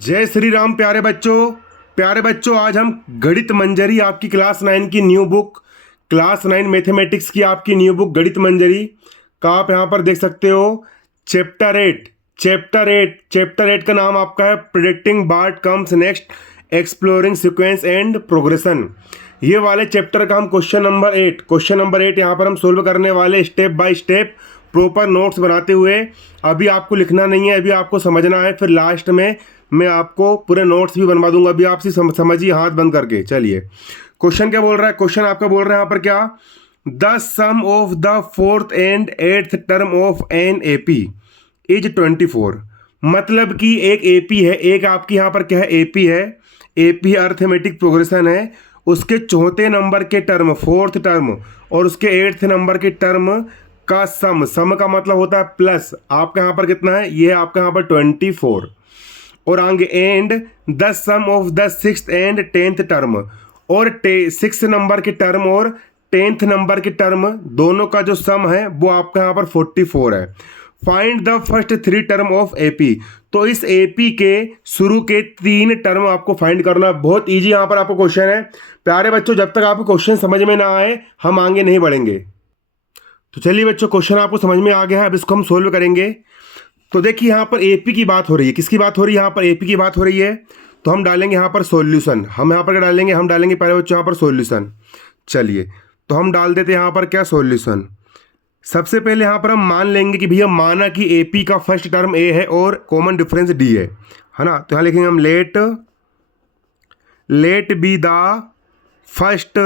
जय श्री राम प्यारे बच्चों आज हम गणित मंजरी आपकी क्लास 9 की न्यू बुक क्लास 9 मैथमेटिक्स की आपकी न्यू बुक गणित मंजरी का आप यहाँ पर देख सकते हो। चैप्टर 8 का नाम आपका है predicting what comes next, exploring sequence and progression. ये वाले चैप्टर का हम क्वेश्चन नंबर 8 यहाँ पर हम सोल्व करने वाले step by step proper notes बनाते हुए। अभी आपको लिखना नहीं है, अभी आपको समझना है, फिर लास्ट में मैं आपको पूरे नोट्स भी बनवा दूंगा। अभी आपसे समझिए हाथ बंद करके। चलिए क्वेश्चन क्या बोल रहा है। क्वेश्चन आपका बोल रहा है यहाँ पर क्या, the sum of the fourth and eighth term of an AP is 24। मतलब कि एक एपी है, एक आपकी यहाँ पर क्या है एपी है, एपी अर्थमेटिक प्रोग्रेशन है। उसके चौथे नंबर के टर्म फोर्थ टर्म और उसके एट्थ नंबर के टर्म का सम का मतलब होता है प्लस। आपका यहाँ पर कितना है, ये आपका यहाँ पर 24 और आगे and the sum of the sixth and tenth term और सिक्स नंबर के टर्म और टेंथ नंबर के टर्म दोनों का जो सम है वो आपका यहाँ पर 44 है। Find the first three term of AP. तो इस एपी के शुरू के 3 टर्म आपको फाइंड करना। बहुत इजी यहाँ पर आपको क्वेश्चन है प्यारे बच्चों। जब तक आपको क्वेश्चन समझ में ना आए हम आगे नहीं बढ़ेंगे। तो चलिए बच्चों क्वेश्चन आपको समझ में आ गया है, अब इसको हम सोल्व करेंगे। तो देखिए यहाँ पर एपी की बात हो रही है, किसकी बात हो रही है, यहाँ पर एपी की बात हो रही है। तो हम डालेंगे यहाँ पर सॉल्यूशन। हम यहाँ पर क्या डालेंगे, हम डालेंगे पहले बच्चों यहाँ पर सॉल्यूशन। चलिए तो हम डाल देते हैं यहाँ पर क्या सॉल्यूशन। सबसे पहले यहाँ पर हम मान लेंगे कि भैया माना कि एपी का फर्स्ट टर्म ए है और कॉमन डिफरेंस डी है ना। तो यहाँ लिखेंगे हम let be the first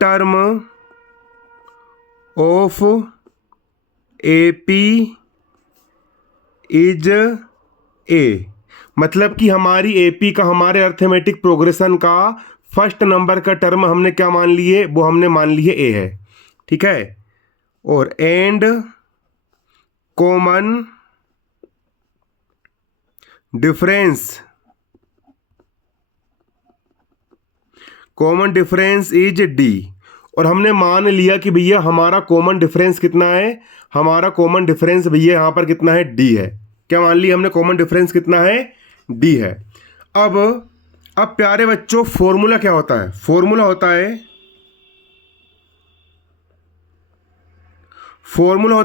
term of AP is a. मतलब कि हमारी एपी का, हमारे अर्थमेटिक प्रोग्रेशन का फर्स्ट नंबर का टर्म हमने क्या मान लिए, वो हमने मान लिए ए है, ठीक है। और and common difference is D. और हमने मान लिया कि भैया हमारा कॉमन डिफरेंस कितना है, हमारा कॉमन डिफरेंस भैया यहाँ पर कितना है, डी है। क्या मान लिया हमने, कॉमन डिफरेंस कितना है, डी है। अब प्यारे बच्चों फॉर्मूला क्या होता है, फॉर्मूला होता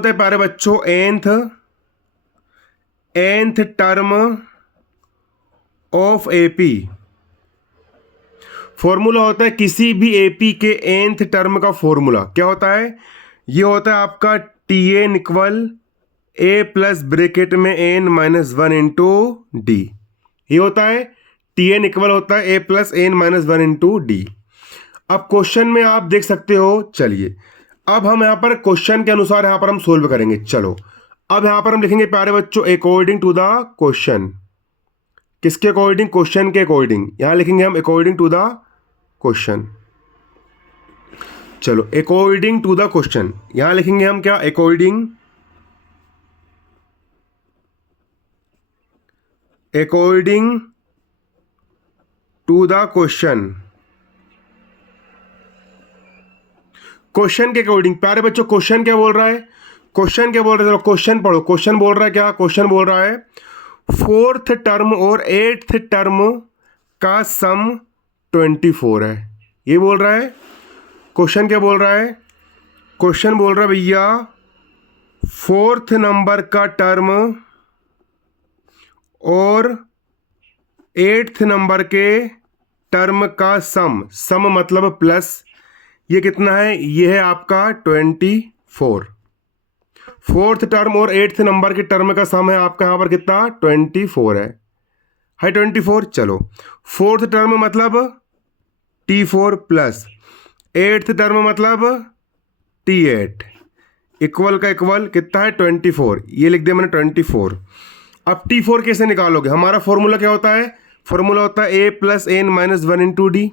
है प्यारे बच्चों nth term of AP. Formula होता है किसी भी एपी के एंथ टर्म का फॉर्मूला क्या होता है, ये होता है आपका T N equal A plus bracket में एन माइनस 1 इंटू डी। ये होता है टी एन इक्वल होता है A plus N minus 1 into D. अब क्वेश्चन में आप देख सकते हो। चलिए अब हम यहाँ पर क्वेश्चन के अनुसार यहाँ पर हम सोल्व करेंगे। चलो अब यहाँ पर हम लिखेंगे प्यारे बच्चों अकॉर्डिंग टू द क्वेश्चन। किसके अकॉर्डिंग, क्वेश्चन के अकॉर्डिंग। यहाँ लिखेंगे हम अकॉर्डिंग टू द क्वेश्चन। चलो अकॉर्डिंग टू द क्वेश्चन यहां लिखेंगे हम क्या, according to the question. Question के अकॉर्डिंग प्यारे बच्चों क्वेश्चन क्या बोल रहा है, क्वेश्चन क्या बोल रहा है, चलो क्वेश्चन पढ़ो। क्वेश्चन बोल रहा है क्या, क्वेश्चन बोल रहा है फोर्थ टर्म और एट्थ टर्म का सम 24 है। ये बोल रहा है क्वेश्चन। क्या बोल रहा है, क्वेश्चन बोल रहा है भैया फोर्थ नंबर का टर्म और एट्थ नंबर के टर्म का सम मतलब प्लस। ये कितना है, ये है आपका 24। फोर्थ टर्म और एट्थ नंबर के टर्म का सम है आपका यहाँ पर कितना, 24 है 24। चलो फोर्थ टर्म मतलब T4 प्लस एट्थ टर्म मतलब T8 इक्वल का इक्वल कितना है 24। ये लिख दिया मैंने 24। अब T4 कैसे निकालोगे, हमारा फॉर्मूला क्या होता है, फॉर्मूला होता है A plus N minus 1 into D.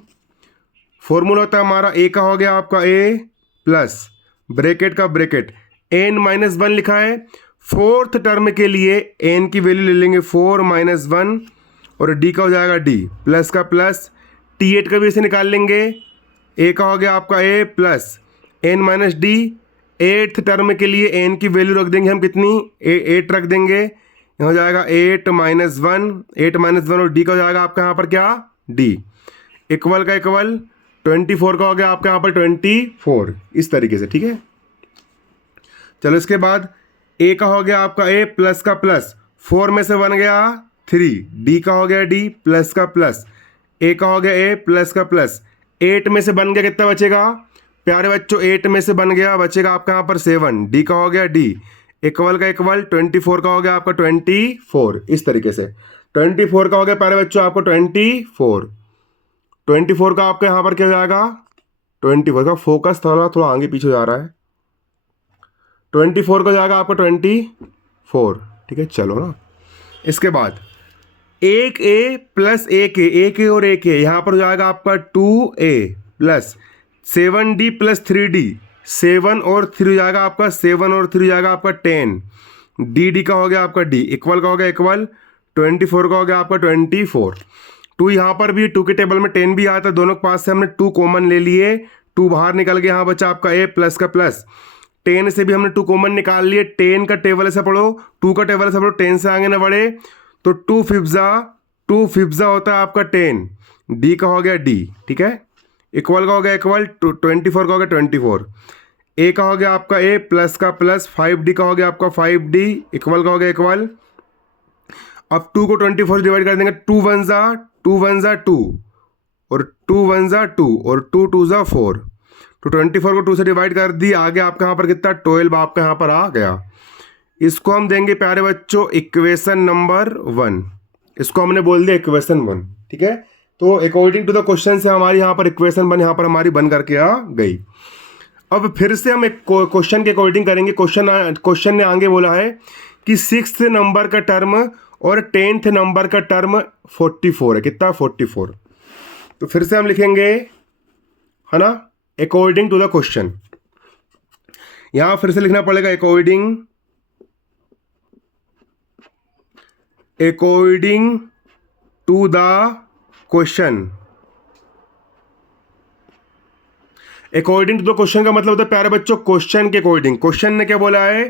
Formula होता है हमारा ए का हो गया आपका ए प्लस ब्रैकेट का ब्रैकेट एन माइनस 1 लिखा है। फोर्थ टर्म के लिए एन की वैल्यू ले लेंगे 4 माइनस 1 और डी का हो जाएगा डी प्लस का प्लस। T8 का भी इसे निकाल लेंगे, ए का हो गया आपका A plus N minus D. Eighth term के लिए एन की वैल्यू रख देंगे हम कितनी, 8 रख देंगे। ये हो जाएगा 8-1, 8-1 और डी का हो जाएगा आपका यहाँ पर क्या, डी। इक्वल का इक्वल 24 का हो गया आपका यहाँ पर 24, इस तरीके से, ठीक है। चलो इसके बाद ए का हो गया आपका ए प्लस का प्लस, 4 में से बन गया 3, डी का हो गया डी प्लस का प्लस, ए का हो गया ए प्लस का प्लस, 8 में से बन गया कितना बचेगा प्यारे बच्चों, 8 में से बन गया बचेगा आपका यहाँ पर 7, डी का हो गया डी। इक्वल का इक्वल 24 का हो गया आपका 24, इस तरीके से 24 का हो गया प्यारे बच्चों आपको 24 का आपका यहाँ पर क्या हो जाएगा, 24 का फोकस थोड़ा आगे पीछे जा रहा है, 24 का जाएगा आपका 24, ठीक है। चलो ना, इसके बाद एक ए प्लस एक ए और एक ए, यहाँ पर हो जाएगा आपका 2a plus 7d plus 3d, 7 और 3 हो जाएगा आपका 7 और 3 हो जाएगा आपका 10, डी का हो गया आपका डी। इक्वल का हो गया इक्वल 24 का हो गया आपका 24। 2 यहाँ पर भी 2 के टेबल में 10 भी आया था, दोनों के पास से हमने 2 कॉमन ले लिए, 2 बाहर निकल गया, यहाँ बचा आपका ए प्लस का प्लस, 10 से भी हमने 2 कॉमन निकाल लिए, 10 का टेबल ऐसे पढ़ो, 2 का टेबल ऐसे पढ़ो, 10 से आगे ना बढ़े, तो 2 फिफ्जा होता है आपका 10, डी का हो गया डी, ठीक है। इक्वल का हो गया इक्वल 24 का हो गया 24, ए का हो गया आपका ए प्लस का प्लस, 5d का हो गया आपका 5d, इक्वल का हो गया इक्वल। अब 2 को 24 से डिवाइड कर देंगे, 2 1 जा 2 और 2 1 जा 2 और 2 2 जा 4, तो 24 को 2 से डिवाइड कर दी, आगे आपका यहाँ पर कितना 12 आपका यहाँ पर आ गया। इसको हम देंगे प्यारे बच्चों इक्वेशन नंबर 1, इसको हमने बोल दिया इक्वेशन 1, ठीक है। तो अकॉर्डिंग टू द क्वेश्चन से हमारी यहाँ पर इक्वेशन 1 यहाँ पर हमारी बन करके आ गई। अब फिर से हम एक क्वेश्चन के अकॉर्डिंग करेंगे। क्वेश्चन ने आगे बोला है कि 6th नंबर का टर्म और 10th नंबर का टर्म 44 है, कितना 44। तो फिर से हम लिखेंगे, है ना, अकॉर्डिंग टू द क्वेश्चन। यहां फिर से लिखना पड़ेगा according to the question. According to the question का मतलब होता है प्यारे बच्चों क्वेश्चन के अकॉर्डिंग। क्वेश्चन ने क्या बोला है,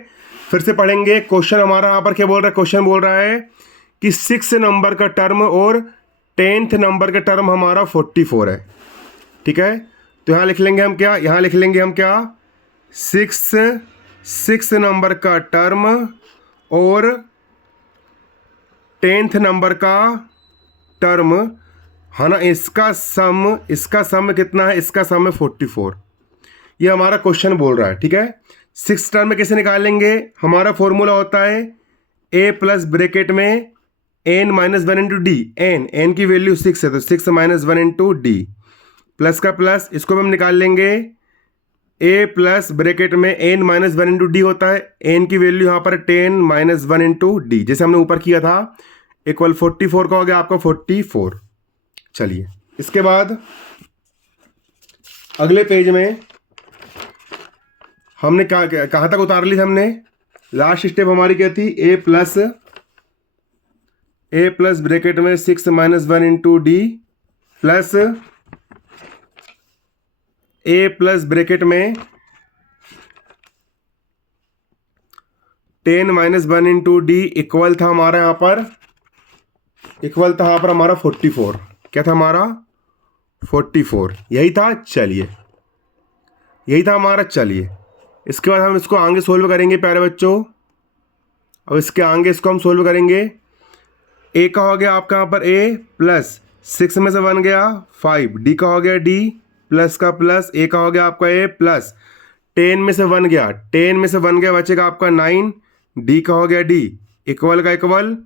फिर से पढ़ेंगे। क्वेश्चन हमारा यहाँ पर क्या बोल रहा है, क्वेश्चन बोल रहा है कि 6 नंबर का टर्म और 10th नंबर का टर्म हमारा 44 है, ठीक है। तो यहाँ लिख लेंगे हम क्या, यहाँ लिख लेंगे हम क्या, 6 नंबर का टर्म और 10th नंबर का टर्म, है ना, इसका सम कितना है, इसका सम है 44। ये हमारा क्वेश्चन बोल रहा है, ठीक है। 6 टर्म में कैसे निकालेंगे, हमारा फॉर्मूला होता है a प्लस ब्रैकेट में n minus 1 into D, n की वैल्यू 6 है तो 6 माइनस 1 इंटू डी, प्लस का प्लस, इसको भी हम निकाल लेंगे a प्लस ब्रैकेट में n माइनस 1 इंटू डी होता है, n की वैल्यू यहाँ पर 10 माइनस 1 इंटू डी, जैसे हमने ऊपर किया था, इक्वल 44 का हो गया आपका 44। चलिए इसके बाद अगले पेज में हमने कहाँ तक उतार ली हमने, लास्ट स्टेप हमारी क्या थी, a प्लस ब्रैकेट में 6 minus 1 into D plus a plus bracket में 10 माइनस 1 इंटू डी, इक्वल था हमारा यहाँ पर हमारा 44। क्या था हमारा 44, यही था। चलिए यही था हमारा। चलिए इसके बाद हम इसको आगे सोल्व करेंगे प्यारे बच्चों। अब इसके आगे इसको हम सोल्व करेंगे। a का हो गया आपका यहाँ पर a प्लस 6 में से बन गया 5, डी का हो गया d प्लस का प्लस, a का हो गया आपका a प्लस 10 में से बन गया बचेगा आपका 9, d का हो गया d, इक्वल का इक्वल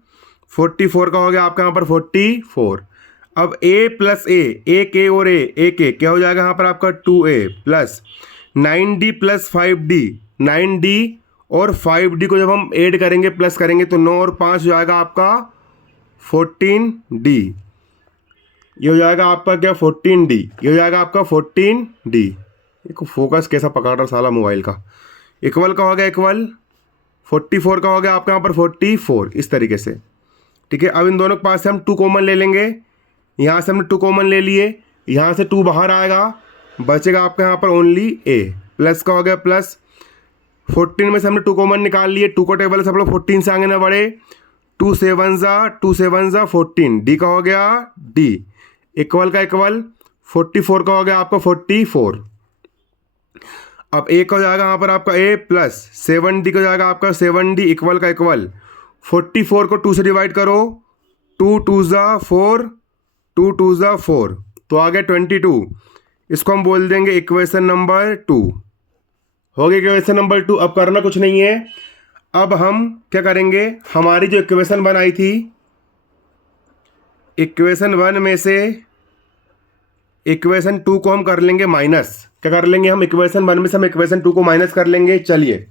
44 का हो गया आपका यहाँ पर 44। अब a प्लस a, एक a और एक a क्या हो जाएगा यहाँ पर आपका 2a plus 9d plus 5d, 9d और 5d को जब हम ऐड करेंगे प्लस करेंगे तो 9 और 5 हो जाएगा आपका 14d। ये हो जाएगा आपका क्या 14d, ये हो जाएगा आपका 14d। देखो फोकस कैसा पकड़ रहा साला मोबाइल का। इक्वल का हो गया इक्वल 44 का हो गया आपका यहाँ पर 44, इस तरीके से, ठीक है। अब इन दोनों के पास से हम 2 कॉमन ले लेंगे। यहाँ से हमने 2 कॉमन ले लिए, यहाँ से 2 बाहर आएगा, बचेगा आपका यहाँ पर ओनली a, प्लस का हो गया प्लस 14 में से हमने 2 कॉमन निकाल लिए, 2 को टेबल से हम लोग 14 से आगे ना बढ़े, 2 7 ज़ा 14, डी का हो गया डी, इक्वल का इक्वल 44 का हो गया आपका 44। अब ए का हो जाएगा यहाँ पर आपका ए प्लस 7d का हो जाएगा आपका 7d, इक्वल का इक्वल 44 को 2 से डिवाइड करो, 2 2 ज़ा 4, 2 2 ज़ा 4, तो आ गया 22। इसको हम बोल देंगे इक्वेशन नंबर 2। हो गया इक्वेशन नंबर 2। अब करना कुछ नहीं है, अब हम क्या करेंगे, हमारी जो इक्वेशन 1 आई थी, इक्वेशन 1 में से इक्वेशन 2 को हम कर लेंगे माइनस। क्या कर लेंगे हम, इक्वेशन 1 में से हम इक्वेशन 2 को माइनस कर लेंगे। चलिए,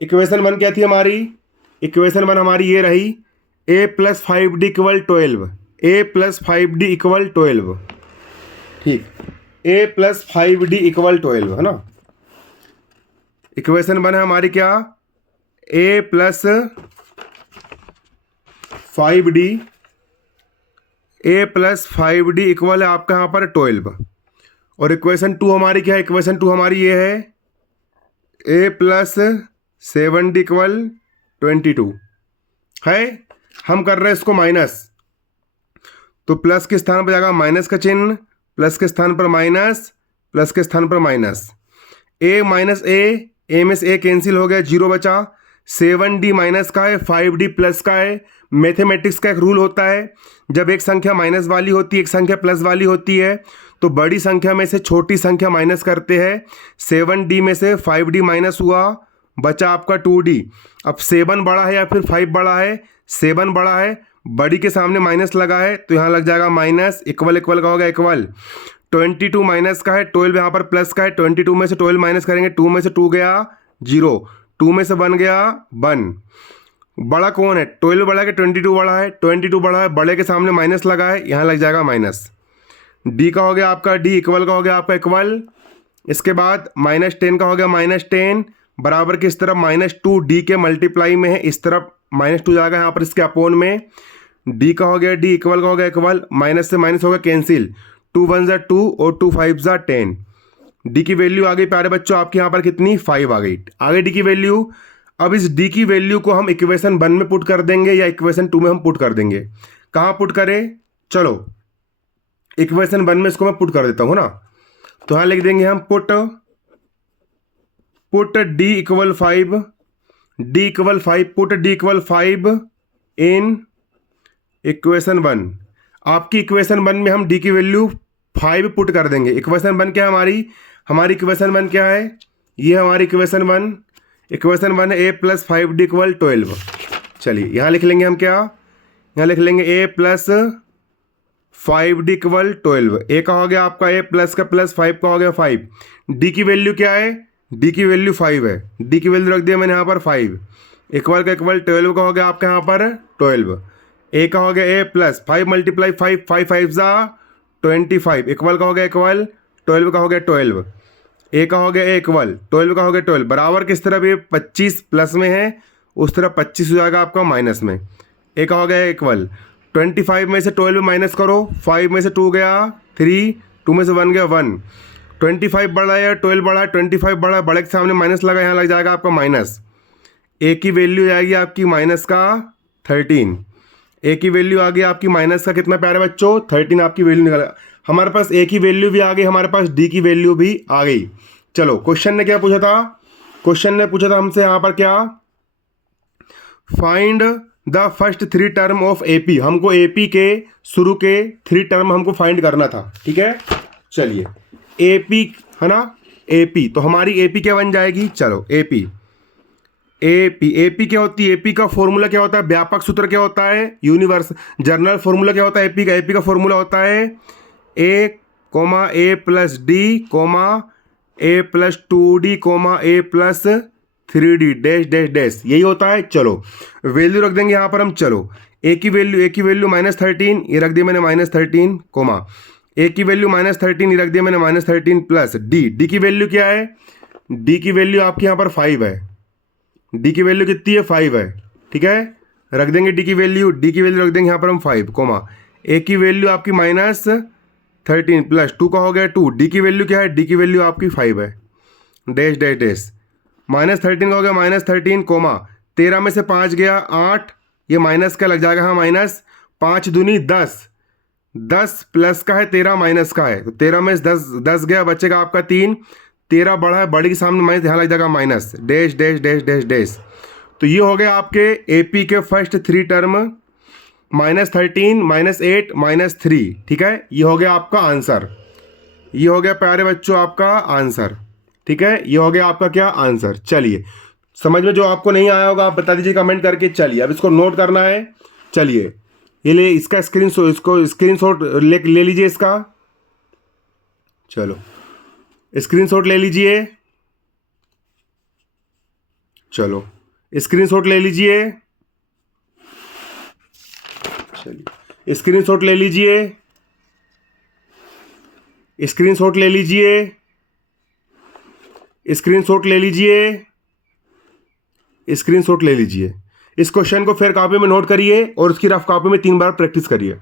इक्वेशन 1 क्या थी हमारी, इक्वेशन 1 हमारी ये रही, a plus 5d equal 12, a plus 5d equal 12, ठीक, a प्लस 5d इक्वल 12 है ना। इक्वेशन 1 है हमारी क्या, a plus 5d, a plus 5d equal है आपका यहाँ पर 12। और इक्वेशन 2 हमारी क्या है, इक्वेशन 2 हमारी ये है, a प्लस 7d इक्वल 22 है। हम कर रहे हैं इसको माइनस, तो प्लस के स्थान पर जाएगा माइनस का चिन्ह, प्लस के स्थान पर माइनस, प्लस के स्थान पर माइनस, a माइनस a में से a कैंसिल हो गया, 0 बचा। 7d माइनस का है, 5d प्लस का है। मैथमेटिक्स का एक रूल होता है, जब एक संख्या माइनस वाली होती है, एक संख्या प्लस वाली होती है, तो बड़ी संख्या में से छोटी संख्या माइनस करते हैं। 7d में से 5d माइनस हुआ, बचा आपका 2d। अब 7 बड़ा है या फिर 5 बड़ा है, 7 बड़ा है, बड़ी के सामने माइनस लगा है तो यहाँ लग जाएगा माइनस, इक्वल इक्वल का होगा इक्वल। 22 माइनस का है, 12 यहाँ पर प्लस का है, 22 में से 12 माइनस करेंगे, 2 में से 2 गया 0, 2 में से 1 गया 1। बड़ा कौन है, 12 बड़ा है कि 22 बड़ा है, 22 बड़ा है, बड़े के सामने माइनस लगा है, यहाँ लग जाएगा माइनस। डी का हो गया आपका डी, इक्वल का हो गया आपका इक्वल। इसके बाद -10 का हो गया -10, बराबर की इस तरफ -2 डी के मल्टीप्लाई में है, इस तरफ -2 जाएगा यहाँ पर इसके अपोन में। डी का हो गया डी, इक्वल का हो गया इक्वल, माइनस से माइनस हो गया कैंसिल, 2 1 ज़ा 2 और 2 5 ज़ा 10। डी की वैल्यू आ गई प्यारे बच्चों आपके यहाँ पर कितनी, 5 आ गई, आगे डी की वैल्यू। अब इस डी की वैल्यू को हम इक्वेशन 1 में पुट कर देंगे या इक्वेशन 2 में हम पुट कर देंगे। कहाँ पुट करें, चलो इक्वेशन 1 में इसको मैं पुट कर देता हूँ ना, तो यहाँ लिख देंगे हम put D equal 5, D equal 5, put D equal 5 in equation 1। आपकी इक्वेशन 1 में हम डी की वैल्यू 5 पुट कर देंगे। इक्वेशन 1 क्या है हमारी इक्वेशन 1 क्या है, ये हमारी इक्वेशन 1, इक्वेशन 1 है a प्लस 5d इक्वल 12। चलिए यहाँ लिख लेंगे हम क्या, यहाँ लिख लेंगे a plus 5d equal 12। a का हो गया आपका a प्लस का प्लस 5 का हो गया 5। d की वैल्यू क्या है, d की वैल्यू 5 है, d की वैल्यू रख दिया मैंने यहाँ पर 5, इक्वल का इक्वल 12 का हो गया आपका यहाँ पर 12। a का हो गया a प्लस 5 मल्टीप्लाई 5, 5 5 ज़ा 25, इक्वल का हो गया इक्वल, 12 का हो गया 12। ए का हो गया ए इक्वल, 12 का हो गया 12, बराबर किस तरफ ये 25 प्लस में है, उस तरफ 25 हो जाएगा आपका माइनस में। ए का हो गया इक्वल, 25 में से 12 माइनस करो, 5 में से 2 गया 3, 2 में से 1 गया 1। 25 बड़ा है 12 बड़ा है, 25 बड़ा है, बड़े के सामने माइनस लगा, यहाँ लग जाएगा आपका माइनस। ए की वैल्यू आएगी आपकी माइनस का 13। ए की वैल्यू आ गई आपकी माइनस का कितना प्यारे बच्चों, 13 आपकी वैल्यू निकल। हमारे पास ए की वैल्यू भी आ गई, हमारे पास डी की वैल्यू भी आ गई। चलो क्वेश्चन ने क्या पूछा था, क्वेश्चन ने पूछा था हमसे यहाँ पर क्या, find the first 3 term of AP. हमको एपी के शुरू के 3 टर्म हमको फाइंड करना था, ठीक है। चलिए एपी है ना, एपी तो हमारी एपी क्या बन जाएगी, चलो एपी क्या होती है, एपी का फॉर्मूला क्या होता है, व्यापक सूत्र क्या होता है, यूनिवर्स जनरल फॉर्मूला क्या होता है एपी का फॉर्मूला होता है A comma A plus D comma A plus 2d comma A plus 3d dash dash dash, यही होता है। चलो वैल्यू रख देंगे यहाँ पर हम, चलो ए की वैल्यू -13, ये रख दिया मैंने -13 कोमा ए की वैल्यू -13, ये रख दिया मैंने -13 प्लस डी की वैल्यू क्या है, डी की वैल्यू आपके यहाँ पर 5 है, डी की वैल्यू कितनी है 5 है, ठीक है। रख देंगे डी की वैल्यू रख देंगे यहाँ पर हम 5 कोमा ए की वैल्यू आपकी -13 प्लस 2 का हो गया 2, डी की वैल्यू क्या है, डी की वैल्यू आपकी 5 है, डैश डैश डैश -13 का हो गया -13 कोमा 13 में से 5 गया 8, ये माइनस का लग जाएगा, हाँ माइनस 5 दूनी 10, 10 प्लस का है 13 माइनस का है, तो 13 में 10 गया, बचेगा आपका 3, 13 बढ़ा है, बड़ी के सामने माइनस, यहाँ लग जाएगा minus, dash dash dash dash dash. तो ये हो गया आपके एपी के फर्स्ट 3 टर्म, -13 -8 -3, ठीक है। ये हो गया आपका आंसर, ये हो गया प्यारे बच्चों आपका आंसर, ठीक है। ये हो गया आपका क्या आंसर। चलिए समझ में जो आपको नहीं आया होगा आप बता दीजिए कमेंट करके। चलिए अब इसको नोट करना है। चलिए ये ले, इसका स्क्रीनशॉट, इसको स्क्रीनशॉट ले लीजिए इसका। चलो स्क्रीनशॉट ले लीजिए, चलो स्क्रीनशॉट ले लीजिए, चलिए स्क्रीनशॉट ले लीजिए, स्क्रीनशॉट ले लीजिए, स्क्रीनशॉट ले लीजिए, स्क्रीनशॉट ले लीजिए। इस क्वेश्चन को फिर कॉपी में नोट करिए और उसकी रफ कॉपी में 3 बार प्रैक्टिस करिए।